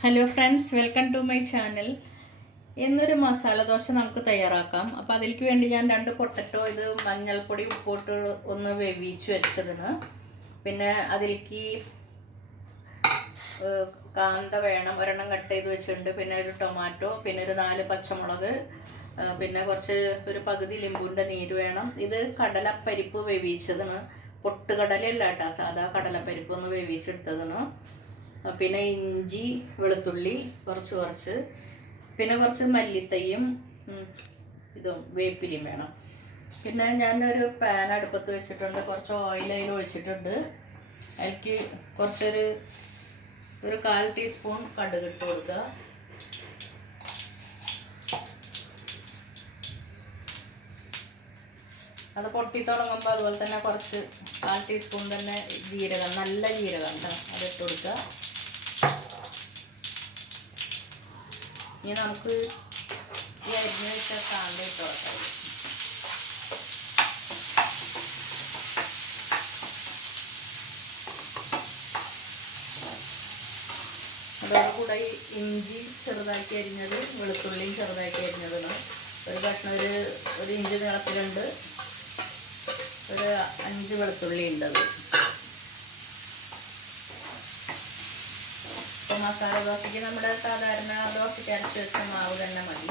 Hello friends, welcome to my channel. ഇന്നൊരു മസാല ദോശ നമുക്ക് തയ്യാറാക്കാം. അപ്പോൾ അതിലേക്ക് വേണ്ടി ഞാൻ 2 പൊട്ടറ്റോ ഇത് മഞ്ഞൾപ്പൊടി ഉപ്പിട്ട് ഒന്ന് വേവിച്ച് വെച്ചതിന്, പിന്നെ അതിലേക്ക് കാന്ത വേണം, ഒരെണ്ണം കട്ട് ചെയ്ത് വെച്ചിട്ടുണ്ട്, പിന്നെ ഒരു ടൊമാറ്റോ, പിന്നെ ഒരു 4 പച്ചമുളക്, പിന്നെ ഒരു പകുതി ലിംബുവിൻ്റെ നീര് വേണം. ഇത് കടലപ്പരിപ്പ് വേവിച്ചതിന്, പൊട്ടുകടലയല്ല കേട്ടോ, സാധാ കടലപ്പരിപ്പ് ഒന്ന് വേവിച്ചെടുത്തതിന്. പിന്നെ ഇഞ്ചി വെളുത്തുള്ളി കുറച്ച്, പിന്നെ കുറച്ച് മല്ലിത്തയ്യും ഇതും വേപ്പിലയും വേണം. പിന്നെ ഞാനൊരു പാൻ അടുപ്പത്ത് വെച്ചിട്ടുണ്ട്, കുറച്ച് ഓയിൽ അതിൽ ഒഴിച്ചിട്ടുണ്ട്. അതിലേക്ക് ഒരു 1/4 ടീസ്പൂൺ കടുക് ഇട്ട് കൊടുക്കുക. അത് പൊട്ടി തുടങ്ങുമ്പോൾ അതുപോലെ തന്നെ 1/4 ടീസ്പൂൺ തന്നെ ജീരകം, നല്ല ജീരകം അതിട്ട് കൊടുക്കുക. ഇനി നമുക്ക് ഈ അരിഞ്ഞ് വെച്ച കാന്ത ഇട്ട് കൊടുക്കാം. അതോടുകൂടെ ഈ ഇഞ്ചി ചെറുതാക്കി അരിഞ്ഞത്, വെളുത്തുള്ളിയും ചെറുതാക്കി അരിഞ്ഞതാണ്. ഒരു കഷ്ണം ഒരു ഇഞ്ചി നീളത്തിലുണ്ട്, ഒരു 5 വെളുത്തുള്ളി ഉണ്ടത്. ഇപ്പോൾ മസാല ദോശയ്ക്ക് നമ്മുടെ സാധാരണ ദോശയ്ക്ക് അരച്ച് വെച്ച മാവ് തന്നെ മതി.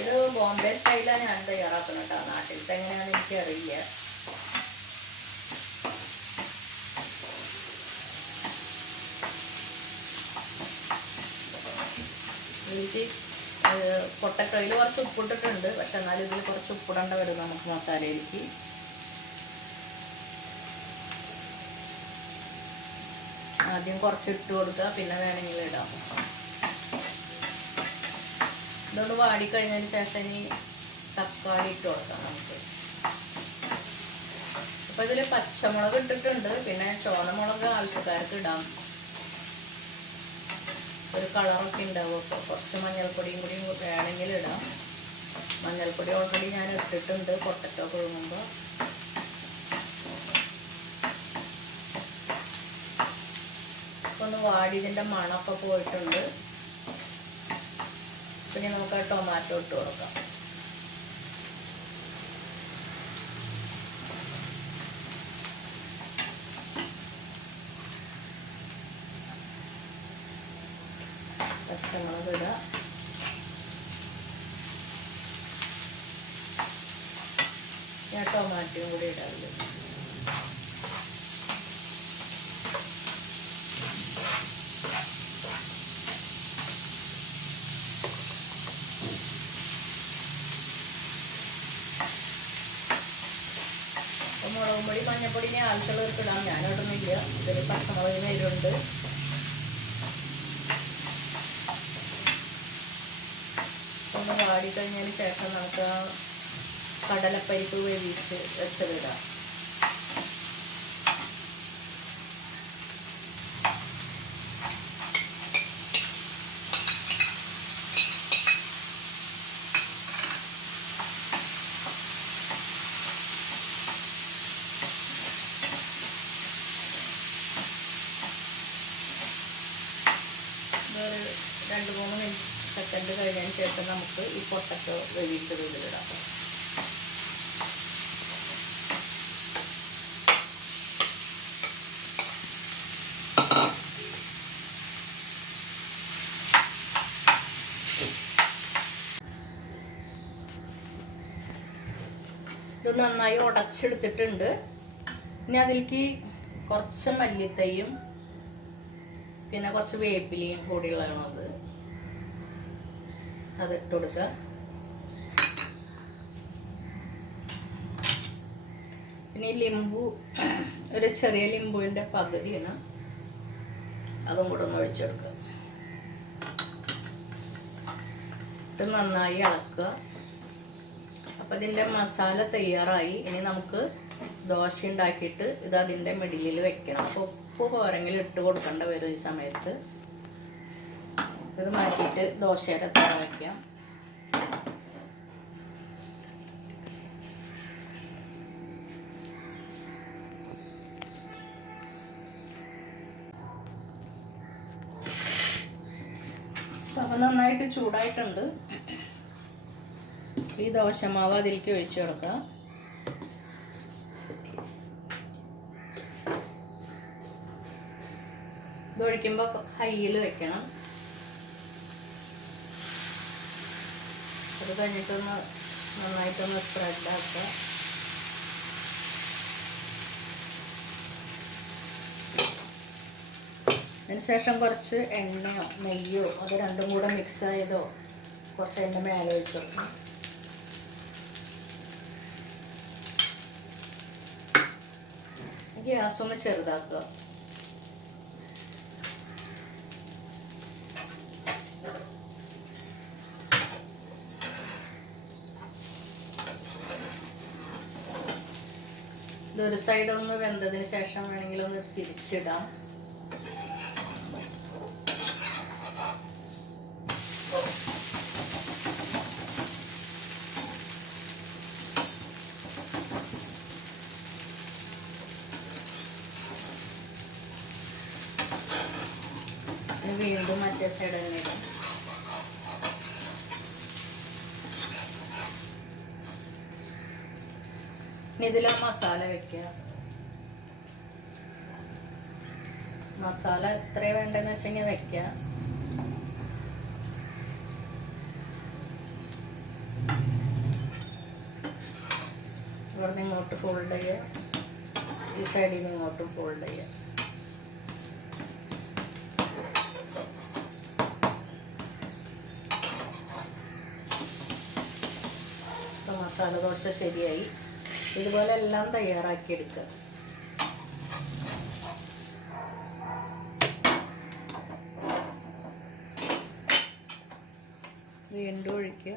ഇത് ബോംബെ സ്റ്റൈലാണ് ഞാൻ തയ്യാറാക്കുന്നത് കേട്ടോ. നാട്ടിലത്തെ എങ്ങനെയാണെന്ന് എനിക്കറിയില്ല. എനിക്ക് പൊട്ടറ്റോയിൽ കുറച്ച് ഉപ്പിട്ടിട്ടുണ്ട്, പക്ഷെ എന്നാലും ഇതിൽ കുറച്ച് ഉപ്പിടേണ്ട വരും നമുക്ക് മസാലയിലേക്ക്. ആദ്യം കുറച്ച് ഇട്ട് കൊടുക്കുക, പിന്നെ വേണമെങ്കിൽ ഇടാം. ഇതൊന്ന് വാടിക്കഴിഞ്ഞതിന് ശേഷം ഇനി തക്കാളി ഇട്ട് കൊടുക്കാം നമുക്ക്. അപ്പോൾ ഇതിൽ പച്ചമുളക് ഇട്ടിട്ടുണ്ട്, പിന്നെ ചുവന്നമുളക് ആവശ്യക്കാർക്ക് ഇടാം, ഒരു കളറൊക്കെ ഉണ്ടാവും. അപ്പോൾ കുറച്ച് മഞ്ഞൾപ്പൊടിയും കൂടി വേണമെങ്കിൽ ഇടാം. മഞ്ഞൾപ്പൊടി ഓൾറെഡി ഞാൻ ഇട്ടിട്ടുണ്ട് പൊട്ടറ്റോ പുഴുങ്ങുമ്പോൾ. ഒന്ന് വാടി ഇതിൻ്റെ മണമൊക്കെ പോയിട്ടുണ്ട്. പിന്നെ നമുക്ക് ആ ടൊമാറ്റോ ഇട്ട് കൊടുക്കാം. പച്ചമുളക് ഇടുക. ഞാൻ ടൊമാറ്റോയും കൂടി ഇടാറില്ല. മുളകും പൊടി മഞ്ഞപ്പൊടിനെ ആവശ്യമുള്ളവർക്ക് ഇടാം, ഞാൻ ഇടുന്നില്ല. ഇതിൽ പച്ചമുളകിന് എരിവുണ്ട്. ഒന്ന് വാടിക്കഴിഞ്ഞതിന് ശേഷം നമുക്ക് കടലപ്പരിപ്പ് വേവിച്ച് വെച്ചതിടാം. ഒരു 2-3 സെക്കൻഡ് കഴിഞ്ഞതിന് ശേഷം നമുക്ക് ഈ പൊട്ടറ്റോ വേവിച്ചത് ഇതിലിടാം. ഇത് നന്നായി ഉടച്ചെടുത്തിട്ടുണ്ട്. ഇനി അതിലേക്ക് കുറച്ച് മല്ലിത്തൈയും പിന്നെ കുറച്ച് വേപ്പിലയും കൂടിയുള്ളതാണ് അതിട്ട് കൊടുക്കുക. പിന്നെ ഈ ലിംബു, ഒരു ചെറിയ ലിംബുവിൻ്റെ പകുതിയാണ്, അതും കൂടെ ഒന്ന് ഒഴിച്ചെടുക്കുക. ഇത് നന്നായി ഇളക്കുക. അപ്പം ഇതിൻ്റെ മസാല തയ്യാറായി. ഇനി നമുക്ക് ദോശ ഉണ്ടാക്കിയിട്ട് ഇത് അതിൻ്റെ മിഡിലിൽ വെക്കണം. അപ്പോൾ ഉപ്പ് പോരെങ്കിലും ഇട്ട് കൊടുക്കേണ്ട വരും ഈ സമയത്ത്. ഇത് മാറ്റിയിട്ട് ദോശയുടെ തറ വയ്ക്കാം. അപ്പം നന്നായിട്ട് ചൂടായിട്ടുണ്ട്. ഈ ദോശമാവ് അതിലേക്ക് ഒഴിച്ചു കൊടുക്കുക. ഇതൊഴിക്കുമ്പോൾ ഹൈയിൽ വെക്കണം. അത് കഴിഞ്ഞിട്ടൊന്ന് നന്നായിട്ടൊന്ന് സ്പ്രെഡാക്കുക. അതിനുശേഷം കുറച്ച് എണ്ണയോ നെയ്യോ അത് രണ്ടും കൂടെ മിക്സ് ചെയ്തോ കുറച്ച് എണ്ണ മേലെ ഒഴിച്ചു കൊടുക്കണം. ഗ്യാസ് ഒന്ന് ചെറുതാക്കുക. ഇതൊരു സൈഡ് ഒന്ന് വെന്തതിന് ശേഷം വേണമെങ്കിൽ ഒന്ന് തിരിച്ചിടാം. വീണ്ടും മറ്റേ സൈഡ് തന്നെ ഇടാം. ഇതിൽ മസാല വെക്കുക. മസാല എത്ര വേണ്ടെന്ന് വെച്ചെങ്കിൽ വെക്കുക. ഇവിടുന്ന് ഇങ്ങോട്ട് ഫോൾഡ് ചെയ്യുക, ഈ സൈഡിൽ നിന്ന് ഇങ്ങോട്ടും ഫോൾഡ് ചെയ്യുക. മസാല ദോശ ശരിയായി. ഇതുപോലെ എല്ലാം തയ്യാറാക്കിയെടുക്കുക. വീണ്ടും ഒഴിക്കുക.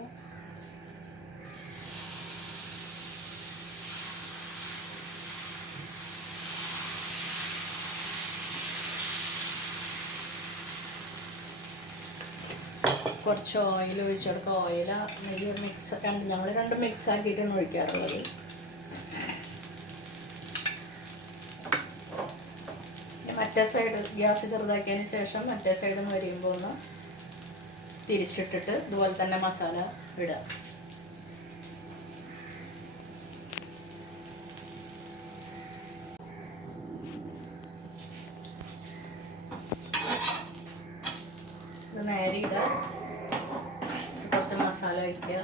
കുറച്ച് ഓയിൽ ഒഴിച്ചെടുക്കുക. ഓയിൽ നെയ്യ് മിക്സ് ഞങ്ങൾ രണ്ടും മിക്സ് ആക്കിയിട്ടാണ് ഒഴിക്കാറുള്ളത്. മറ്റേ സൈഡ് ഗ്യാസ് ചെറുതാക്കിയതിന് ശേഷം മറ്റേ സൈഡ് നിന്ന് വരുമ്പോൾ ഒന്ന് തിരിച്ചിട്ടിട്ട് ഇതുപോലെ തന്നെ മസാല ഇടുക. ഇത് നേരെ ഇടുക. കുറച്ച് മസാല ഒഴിക്കുക.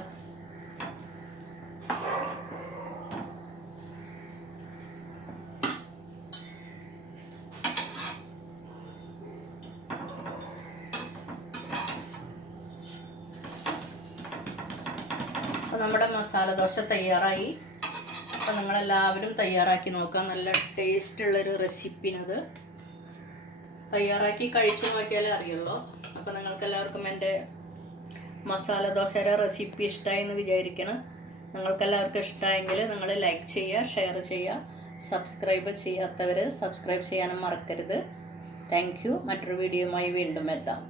അപ്പോൾ നമ്മുടെ മസാല ദോശ തയ്യാറായി. അപ്പോൾ നിങ്ങളെല്ലാവരും തയ്യാറാക്കി നോക്കുക. നല്ല ടേസ്റ്റുള്ളൊരു റെസിപ്പിനത് തയ്യാറാക്കി കഴിച്ചു നോക്കിയാലേ അറിയുള്ളൂ. അപ്പോൾ നിങ്ങൾക്കെല്ലാവർക്കും എൻ്റെ മസാല ദോശയുടെ റെസിപ്പി ഇഷ്ടമായി എന്ന് വിചാരിക്കണം. നിങ്ങൾക്കെല്ലാവർക്കും ഇഷ്ടമായെങ്കിൽ നിങ്ങൾ ലൈക്ക് ചെയ്യുക, ഷെയർ ചെയ്യുക, സബ്സ്ക്രൈബ് ചെയ്യാത്തവർ സബ്സ്ക്രൈബ് ചെയ്യാനും മറക്കരുത്. Thank you. മറ്റൊരു വീഡിയോയുമായി വീണ്ടും എത്താം.